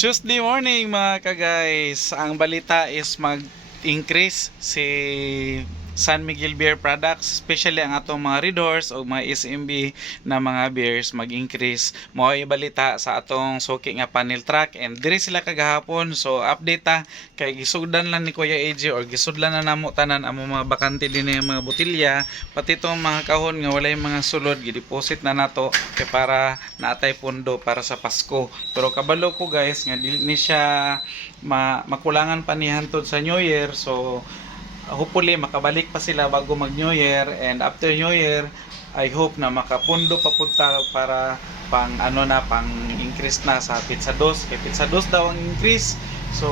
Tuesday morning mga ka-guys. Ang balita is mag-increase si San Miguel Beer Products, especially ang atong mga Red Horse o mga SMB na mga beers mag-increase. Mao balita sa atong suki nga panel truck, and diri sila kagahapon. So update ta kay gisugdan lang ni Kuya AJ or gisudlan na namo tanan ang mga bakante din ng mga botilya, pati itong mga kahon nga walay mga sulod gi-deposit na nato kay para naatay pondo para sa Pasko. Pero kabalo ko guys nga dili ni siya makulangan pa ni hantod sa New Year. So hopefully makabalik pa sila bago mag New Year, and after New Year I hope na makapundo pa punta para pang pang increase na sa pizza dos, kay pizza dos daw ang increase. So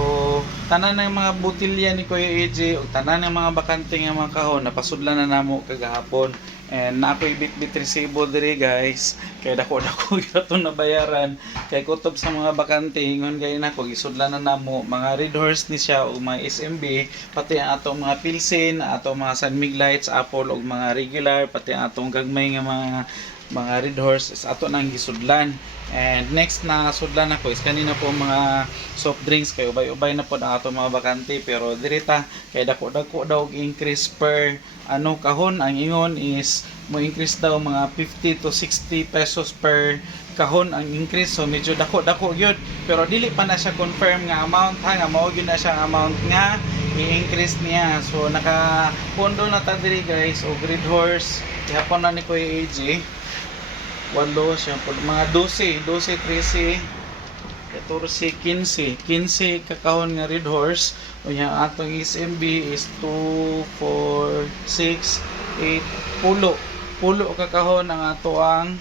tanan ng mga botilya ni Kuya AJ o tanan ng mga bakante nga mga kahon napasudlan na namo kagahapon, and na ako'y bit resibo diri guys kay dako gyud nabayaran kay kutob sa mga bakante ingon gay nako gisudlan na namo mga Red Horse ni siya o mga SMB, pati ang atong mga Pilsen, atong mga San Mig Lights, Apple o mga regular, pati ang atong gagmay nga mga Red Horse is ato nang gisudlan. And next na sudlan ako is kanina po mga soft drinks, kay ubay-ubay na po ang ato mga bakante, pero dirita kay dako daw increase per kahon. Ang ingon is mo increase daw mga 50 to 60 pesos per kahon ang increase. So medyo dako gyud, pero dili pa na siya confirm nga amount nga mao gyud na siya amount nga i-increase niya. So naka-pondo na ta diri guys og Red Horse ihapon na ni Kuya AJ. Walo siya po, mga 12, 13, 14, 15 kakahon nga Red Horse. O yung atong SMB is 2, 4, 6, 8, pulo kakahon ang atong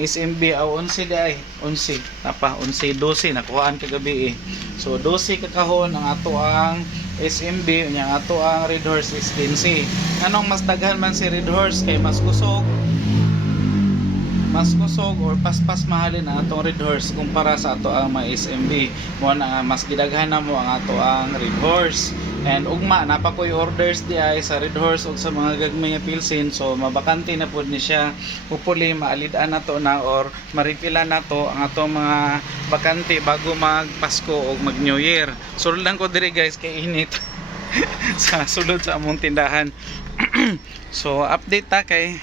SMB. 11 di ay 11 napa 11 12 nakuhaan kagabi eh. So 12 kakahon ang ato ang SMB, yung ato ang Red Horse is 15. Anong mas daghan man si Red Horse kay mas kusog or paspas mahalin ang atong Red Horse kumpara sa ato ang mga SMB. Mo na mas gidaghan na mo ang ato ang Red Horse. And ugma napakoy orders di ay sa Red Horse ug sa mga gagmay nga Pilsen, so mabakante na pud ni siya. Hopefully maalid-an nato na or ma-refillan nato ang atong mga bakante bago mag Pasko ug mag New Year. Sulod lang ko diri guys kay init sa sulod sa among tindahan. So update ta kay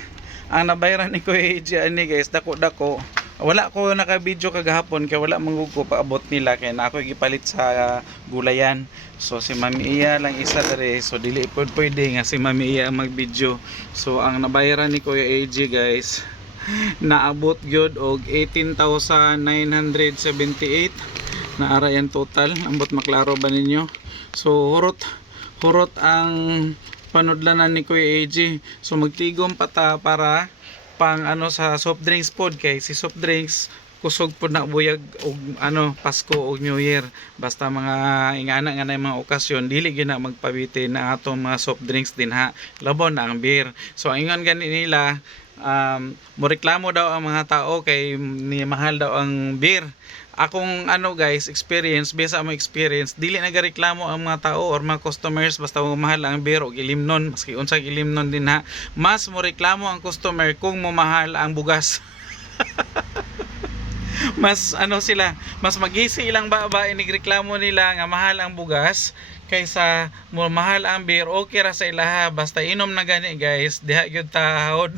ang nabayaran ni Kuya AJ ani guys dako. Wala ko naka-video kagahapon kay wala mangugo paabot nila kay na ako gipalit sa gulayan. So si Mami Iya lang isa dere, so dili pod pwede nga si Mami Iya mag-video. So ang nabayaran ni Kuya AJ guys naabot gyud og 18,978 na ara yan total. Ambot maklaro ba ninyo? So hurot ang panudlanan ni Kuya AJ. So magtigom pa ta para pang sa soft drinks pod, kay si soft drinks kusog pod na buyag og Pasko og New Year. Basta mga ingana nga na mga okasyon dili gyud na magpabitin na atong mga soft drinks din ha. Labaw na ang beer. So ingon gani nila mo reklamo daw ang mga tao kay ni mahal daw ang beer. Akong guys, experience, besa mo experience, dili nagareklamo ang mga tao or mga customers basta mahal ang beer o ilimnon, maski unsang ilimnon din ha. Mas mo reklamo ang customer kung mahal ang bugas. Mas sila, mas magisi ilang baba inigreklamo nila nga mahal ang bugas kaysa mo mahal ang beer. Okay ra sa ilaha basta inom na gani guys, diha gyud tahod.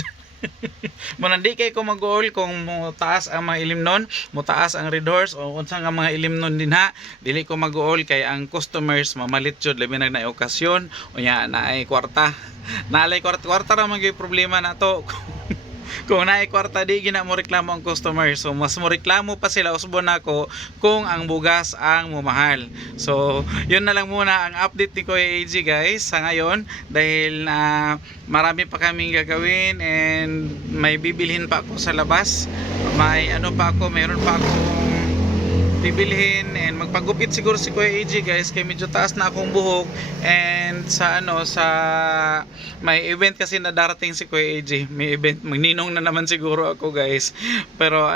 Manandi kay ko mag-goal kung mo taas ang mga ilimnon, mo taas ang Red Horse o unsa nga mga ilimnon din ha. Dili ko mag-goal kay ang customers mamalit jud labi na okasyon unya naay kwarta. Naalay kwarta ra man gyud problema nato. Kung naay kwarta di gina mo reklamo ang customer. So mas mo reklamo pa sila usbon nako kung ang bugas ang mumahal. So yun na lang muna ang update ni Kuya AJ guys sa ngayon, dahil marami pa kaming gagawin and may bibilhin pa ako sa labas. May meron pa akong bibilhin and magpagupit siguro si Kuya AJ guys kay medyo taas na akong buhok, and sa may event kasi na darating si Kuya AJ, may event, magninong na naman siguro ako guys, pero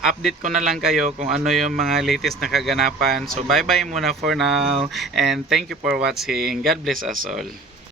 update ko na lang kayo kung ano yung mga latest na kaganapan. So bye bye muna for now and thank you for watching. God bless us all.